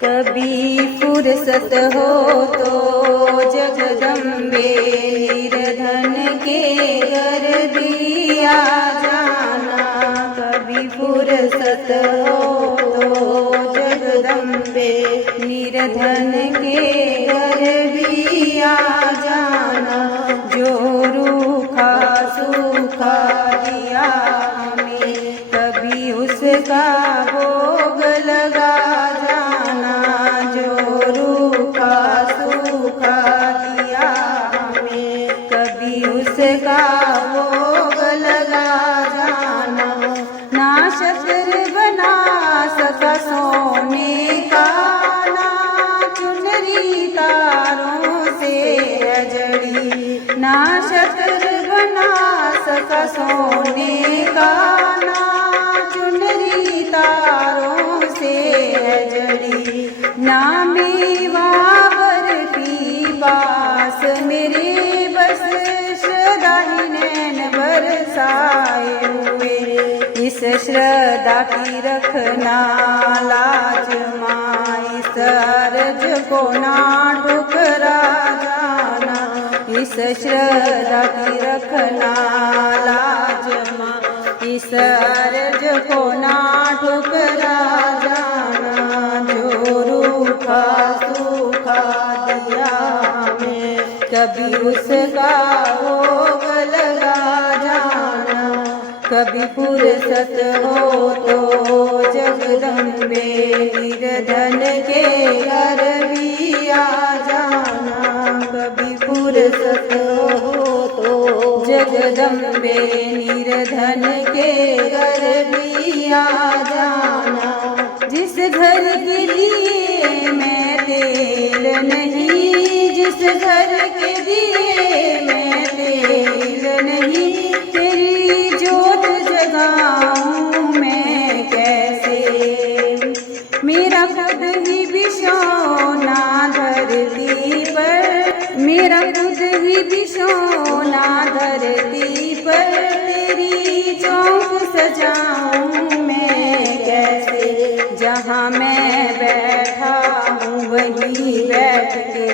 कभी फुर्सत हो तो जगदम्बे निर्धन के घर दिया जाना। कभी फुर्सत हो तो जगदम्बे निर्धन के घर भी आ जाना। जो रूखा सूखा दिया हमें कभी उसका भोग लगा जाना। जो रूखा सूखा दिया हमें कभी उसका भोग लगा जाना। ना शस्त्र बना सका सोने का, ना चुनरी तारों से अजड़ी। ना शस्त्र बना सका सोने का, ना चुनरी तारों से अजड़ी। ना मेवा बरफी पास मेरे बस श्रद्धा ही नैन बरसाए हुए। इस श्रद्धा की रखना लाज माँ, इस अर्ज को ना ठुकरा जाना। इस श्रद्धा की रखना लाज माँ, इस अर्ज को ना ठुकरा जाना। जो रूखा सूखा दिया हमें कभी उसका भोग लगा जाना। कभी फुर्सत हो तो जगदम्बे निर्धन के घर भी आ जाना। कभी फुर्सत हो तो जगदम्बे निर्धन के घर भी आ जाना। जिस घर के लिए मैं तेल नहीं, जिस घर के लिए मैं तेल नहीं, तेरी जोत जगाऊं मैं कैसे। मेरा खुद ही बिछौना धरती पर, मेरा खुद ही बिछौना धरती पर, तेरी चौक सजाऊं मैं कैसे। जहाँ मैं बैठा हूँ वहीं बैठ के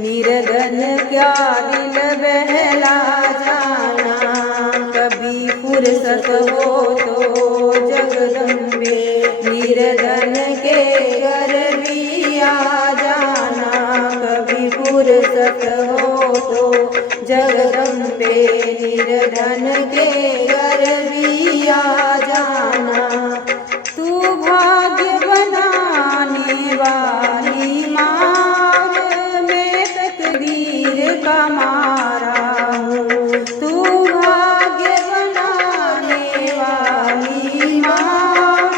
निर्धन क्या दिल बहला जाना। कभी फुर्सत हो तो जगदम्बे निर्धन के घर भी आ जाना। कभी फुर्सत हो तो जगदम्बे निर्धन के घर भी आ जाना। तू भाग्य बनाने वाली माँ, मैं तकदीर का मारा हूँ। तू भाग्य बनाने वाली माँ,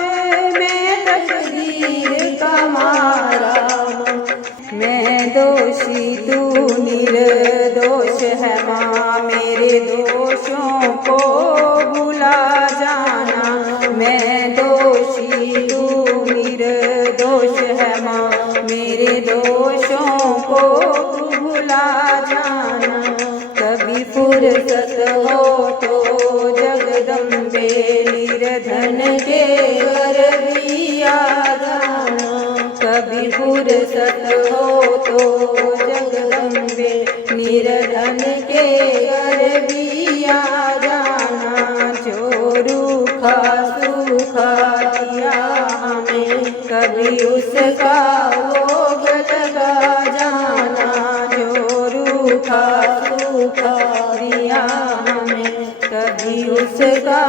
मैं तकदीर का मारा हूँ। मैं दोषी तू निर्दोष है माँ, मेरे दोषों को भुला जाना। मैं दोषी तू निर्दोष है माँ, मेरे दोषों को भुला जाना। कभी फुर्सत हो तो जगदम्बे निर्धन के घर भी आ जाना। कभी फुर्सत हो तो जगदम्बे निर्धन के घर भी आ जाना। जो रूखा सूखा दिया हमें कभी उसका भोग लगा जाना। जो रूखा सूखा दिया हमें कभी उसका